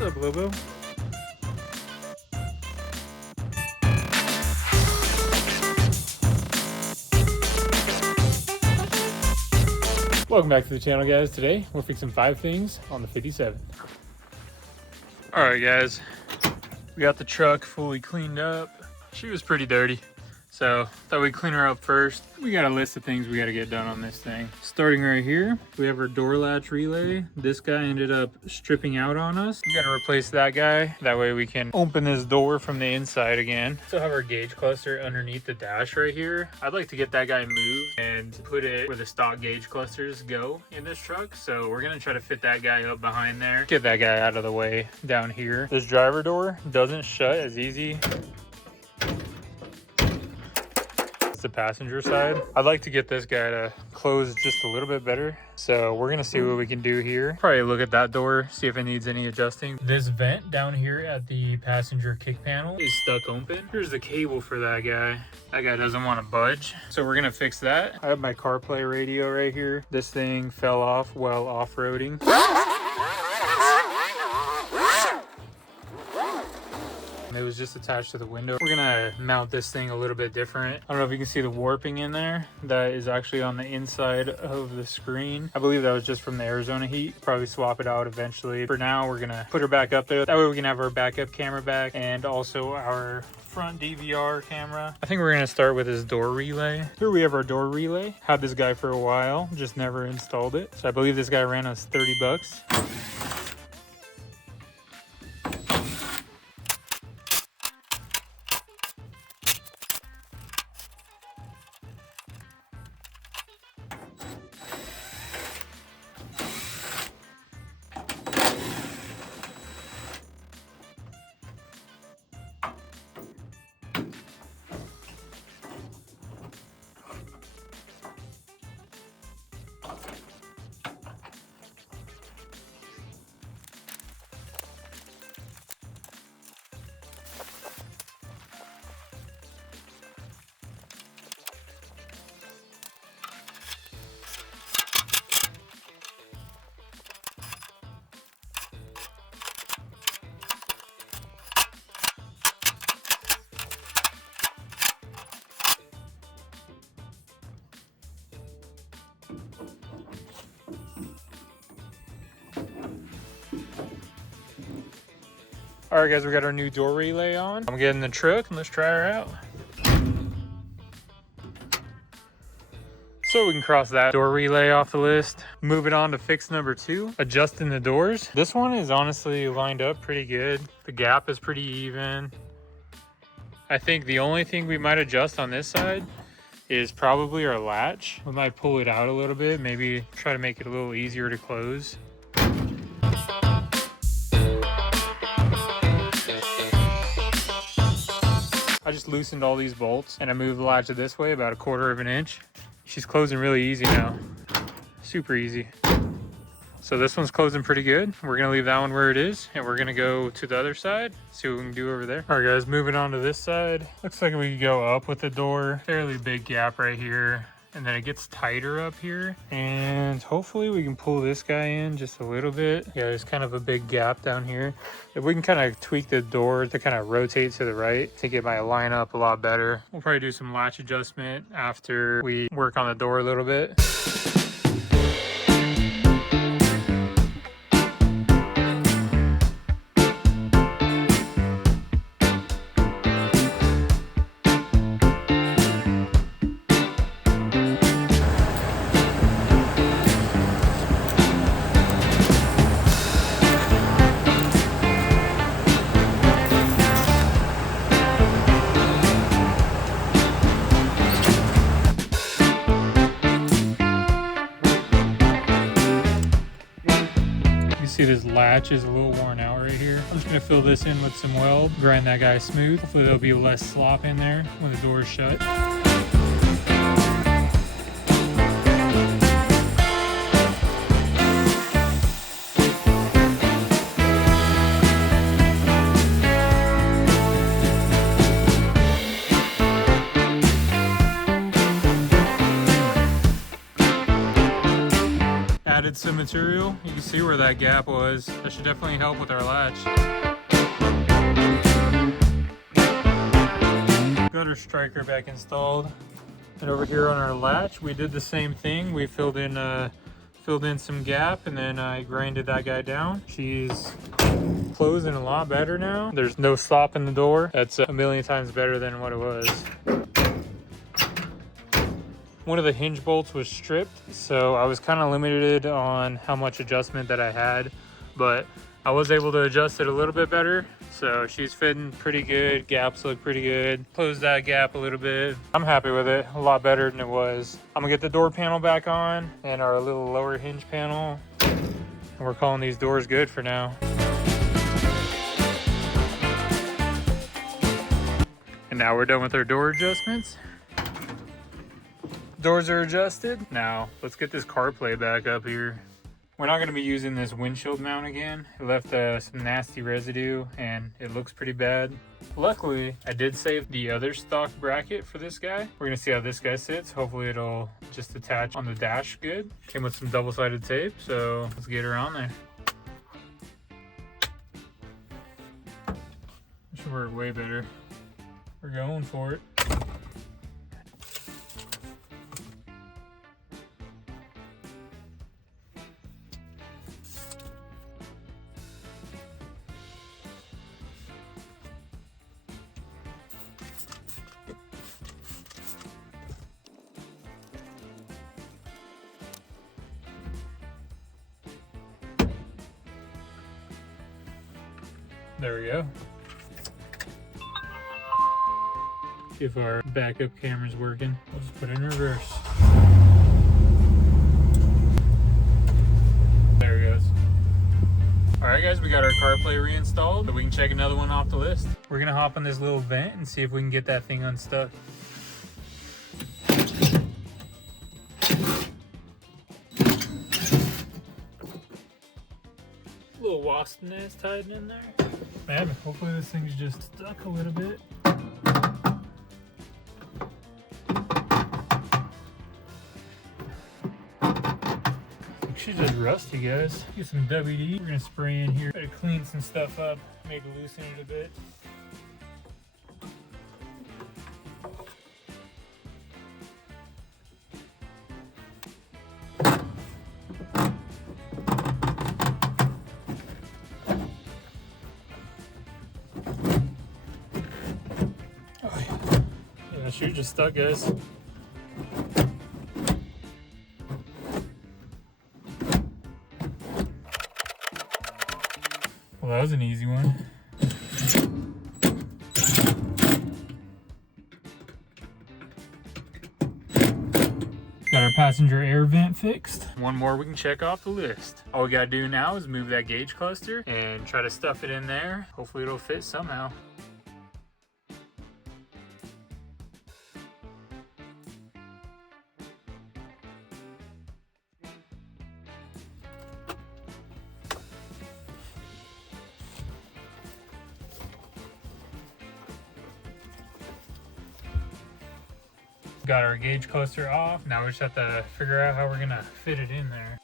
What's up, Lobo? Welcome back to the channel, guys. Today we're fixing 5 things on the 57. All right, guys, we got the truck fully cleaned up. She was pretty dirty, so thought we'd clean her up first. We got a list of things we got to get done on this thing. Starting right here, we have our door latch relay. This guy ended up stripping out on us. We got to replace that guy. That way we can open this door from the inside again. Still have our gauge cluster underneath the dash right here. I'd like to get that guy moved and put it where the stock gauge clusters go in this truck. So we're gonna try to fit that guy up behind there. Get that guy out of the way down here. This driver door doesn't shut as easy. The passenger side. I'd like to get this guy to close just a little bit better, so we're gonna see what we can do here. Probably look at that door, see if it needs any adjusting. This vent down here at the passenger kick panel is stuck open. Here's the cable for that guy. That guy doesn't want to budge, so we're gonna fix that. I have my CarPlay radio right here. This thing fell off while off-roading. It was just attached to the window. We're gonna mount this thing a little bit different. I don't know if you can see the warping in there. That is actually on the inside of the screen. I believe that was just from the Arizona heat. Probably swap it out eventually. For now, we're gonna put her back up there. That way we can have our backup camera back and also our front DVR camera. I think we're gonna start with this door relay. Here we have our door relay. Had this guy for a while, just never installed it. So I believe this guy ran us 30 bucks. All right, guys, we got our new door relay on. I'm getting the truck and let's try her out. So we can cross that door relay off the list. Moving on to fix number 2, adjusting the doors. This one is honestly lined up pretty good. The gap is pretty even. I think the only thing we might adjust on this side is probably our latch. We might pull it out a little bit, maybe try to make it a little easier to close. I just loosened all these bolts and I moved the latch this way about 1/4 of an inch. She's closing really easy now. Super easy. So this one's closing pretty good. We're gonna leave that one where it is and we're gonna go to the other side, see what we can do over there. All right, guys, moving on to this side. Looks like we can go up with the door. Fairly big gap right here. And then it gets tighter up here. And hopefully we can pull this guy in just a little bit. Yeah, there's kind of a big gap down here. If we can kind of tweak the door to kind of rotate to the right, I think it might line up a lot better. We'll probably do some latch adjustment after we work on the door a little bit. See, this latch is a little worn out right here. I'm just gonna fill this in with some weld, grind that guy smooth. Hopefully there'll be less slop in there when the door is shut. added some material. You can see where that gap was. That should definitely help with our latch. Got our striker back installed. And over here on our latch, we did the same thing. We filled in some gap, and then I grinded that guy down. She's closing a lot better now. There's no slop in the door. That's a million times better than what it was. One of the hinge bolts was stripped, so I was kind of limited on how much adjustment that I had, but I was able to adjust it a little bit better. So she's fitting pretty good. Gaps look pretty good. Close that gap a little bit. I'm happy with it. A lot better than it was. I'm gonna get the door panel back on and our little lower hinge panel. And we're calling these doors good for now. And now we're done with our door adjustments. Doors are adjusted. Now let's get this CarPlay back up here. We're not going to be using this windshield mount again. It left some nasty residue and it looks pretty bad. Luckily, I did save the other stock bracket for this guy. We're going to see how this guy sits. Hopefully it'll just attach on the dash good. Came with some double-sided tape, so let's get her on there. This should work way better. We're going for it. There we go. See if our backup camera's working. We'll just put it in reverse. There it goes. All right, guys, we got our CarPlay reinstalled, but we can check another one off the list. We're gonna hop on this little vent and see if we can get that thing unstuck. Little wasp nest hiding in there. Man, hopefully this thing's just stuck a little bit. She's just rusty, guys. Get some WD. We're gonna spray in here, try to clean some stuff up, maybe loosen it a bit. Yeah, she's just stuck, guys. Well, that was an easy one. Got our passenger air vent fixed. One more we can check off the list. All we gotta do now is move that gauge cluster and try to stuff it in there. Hopefully it'll fit somehow. Got our gauge cluster off. Now we just have to figure out how we're gonna fit it in there.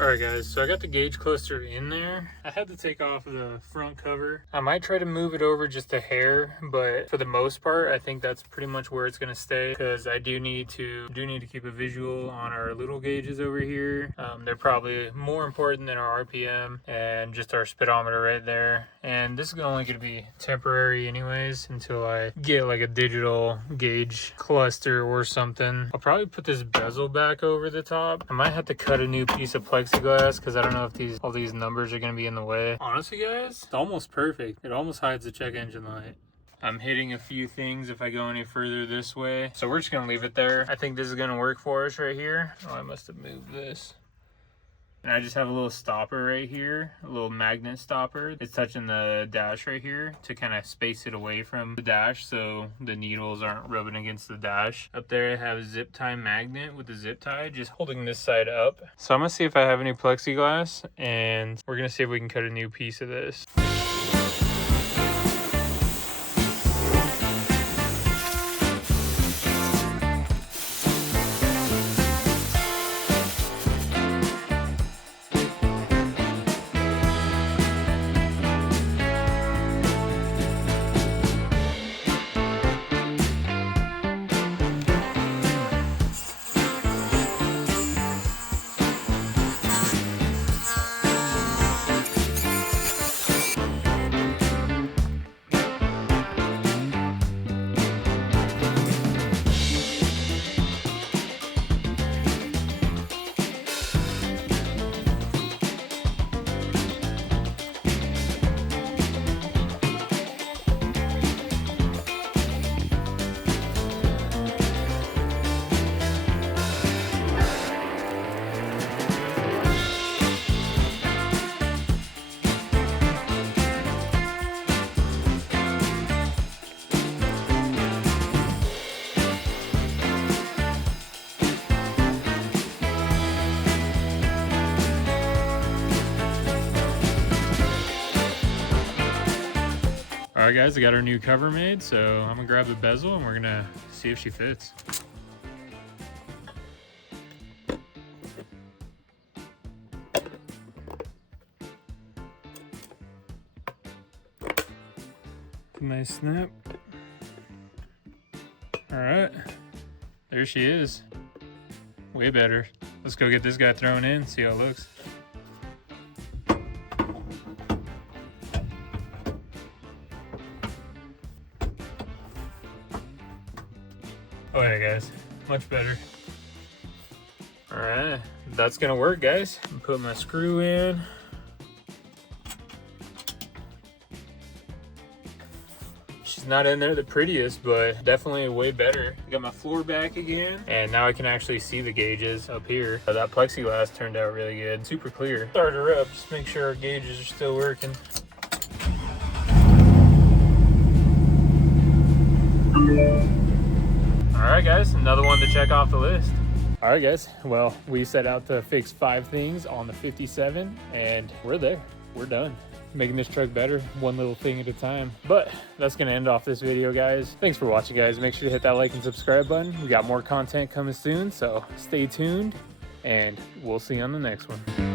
Alright guys, so I got the gauge cluster in there. I had to take off the front cover. I might try to move it over just a hair, but for the most part, I think that's pretty much where it's gonna stay, because I do need to keep a visual on our little gauges over here. They're probably more important than our RPM and just our speedometer right there. And this is only gonna be temporary anyways until I get like a digital gauge cluster or something. I'll probably put this bezel back over the top. I might have to cut a new piece of plexiglass because I don't know if all these numbers are going to be in the way. Honestly guys, it's almost perfect. It almost hides the check engine light. I'm hitting a few things if I go any further this way, so we're just going to leave it there. I think this is going to work for us right here. Oh, I must have moved this. And I just have a little stopper right here, a little magnet stopper. It's touching the dash right here to kind of space it away from the dash so the needles aren't rubbing against the dash. Up there I have a zip tie magnet with the zip tie just holding this side up. So I'm gonna see if I have any plexiglass, and we're gonna see if we can cut a new piece of this. All right guys, I got our new cover made, so I'm gonna grab the bezel and we're gonna see if she fits. Nice snap. All right, there she is. Way better. Let's go get this guy thrown in, see how it looks. Oh yeah guys, much better. All right, that's gonna work guys. Put my screw in. She's not in there the prettiest, but definitely way better. I got my floor back again, and now I can actually see the gauges up here. That plexiglass turned out really good, super clear. Start her up, just make sure our gauges are still working. All right guys, another one to check off the list. All right guys, well, we set out to fix 5 things on the 57 and we're there, we're done. Making this truck better, one little thing at a time. But that's gonna end off this video guys. Thanks for watching guys. Make sure to hit that like and subscribe button. We got more content coming soon, so stay tuned and we'll see you on the next one.